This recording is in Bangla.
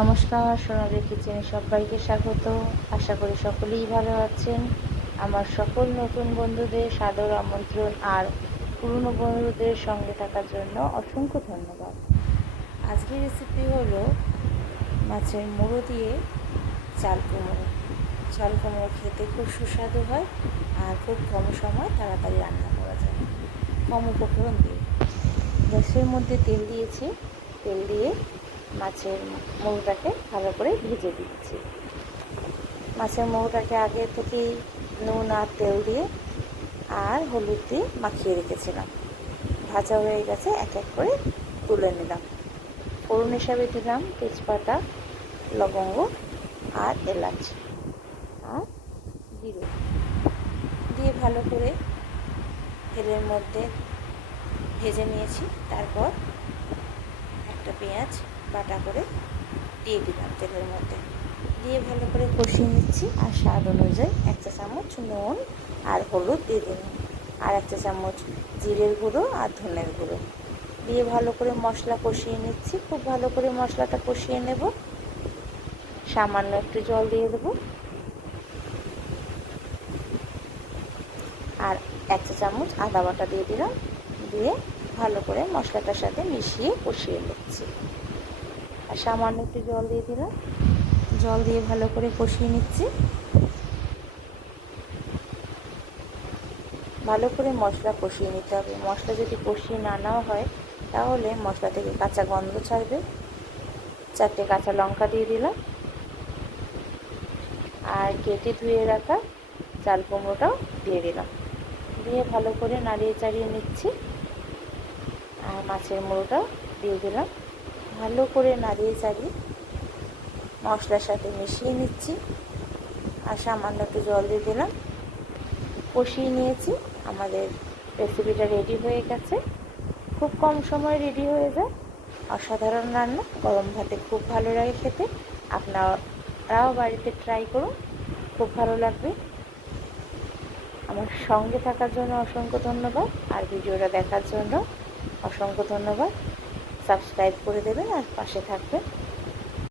নমস্কার, সোনালি কিচেনে সবাইকে স্বাগত। আশা করি সকলেই ভালো আছেন। আমার সকল নতুন বন্ধুদের সাদর আমন্ত্রণ, আর পুরনো বন্ধুদের সঙ্গে থাকার জন্য অসংখ্য ধন্যবাদ। আজকের রেসিপি হলো মাছের মুড়ো দিয়ে চাল কুমড়ো। চাল কুমড়ো খেতে খুব সুস্বাদু হয় আর খুব কম সময় তাড়াতাড়ি রান্না করা যায়, কম উপকরণ দিয়ে। গ্যাসের মধ্যে তেল দিয়েছি, তেল দিয়ে মাছের মুড়োটাকে ভালো করে ভেজে দিচ্ছি। মাছের মুড়োটাকে আগে থেকেই নুন আর তেল দিয়ে আর হলুদ দিয়ে মাখিয়ে রেখেছিলাম। ভাজা হয়ে গেছে, এক এক করে তুলে নিলাম। ফোড়ন হিসাবে দিলাম তেজপাতা, লবঙ্গ আর এলাচ আর জিরে দিয়ে ভালো করে তেলের মধ্যে ভেজে নিয়েছি। তারপর একটা পেঁয়াজ বাটা করে দিয়ে দিলাম তেলের মধ্যে, দিয়ে ভালো করে কষিয়ে নিচ্ছি। আর স্বাদ অনুযায়ী 1 চা চামচ নুন আর হলুদ দিয়ে দিলাম, আর 1 চা চামচ জিরের গুঁড়ো আর ধনের গুঁড়ো দিয়ে ভালো করে মশলা কষিয়ে নিচ্ছি। খুব ভালো করে মশলাটা কষিয়ে নেব। সামান্য একটু জল দিয়ে দেবো, আর 1 চা চামচ আদা বাটা দিয়ে দিলাম, দিয়ে ভালো করে মশলাটার সাথে মিশিয়ে কষিয়ে নিচ্ছি। আর সামান্য একটু জল দিয়ে দিলাম, জল দিয়ে ভালো করে কষিয়ে নিচ্ছি। ভালো করে মশলা কষিয়ে নিতে হবে। মশলা যদি কষিয়ে না নেওয়া হয় তাহলে মশলা থেকে কাঁচা গন্ধ ছাড়বে। 4টে কাঁচা লঙ্কা দিয়ে দিলাম, আর কেটে ধুয়ে রাখা চাল কুমড়োটাও দিয়ে দিলাম, দিয়ে ভালো করে নাড়িয়ে চাড়িয়ে নিচ্ছি। আর মাছের মুড়োটাও দিয়ে দিলাম, ভালো করে নাড়িয়ে চাড়িয়ে মশলার সাথে মিশিয়ে নিচ্ছি। আর সামান্য একটু জল দিয়ে দিলাম, কষিয়ে নিয়েছি। আমাদের রেসিপিটা রেডি হয়ে গেছে। খুব কম সময়ে রেডি হয়ে যায়। অসাধারণ রান্না, গরম ভাতে খুব ভালো লাগে খেতে। আপনারাও বাড়িতে ট্রাই করুন, খুব ভালো লাগবে। আমার সঙ্গে থাকার জন্য অসংখ্য ধন্যবাদ, আর ভিডিওটা দেখার জন্য অসংখ্য ধন্যবাদ। সাবস্ক্রাইব করে দেবেন আর পাশে থাকবেন।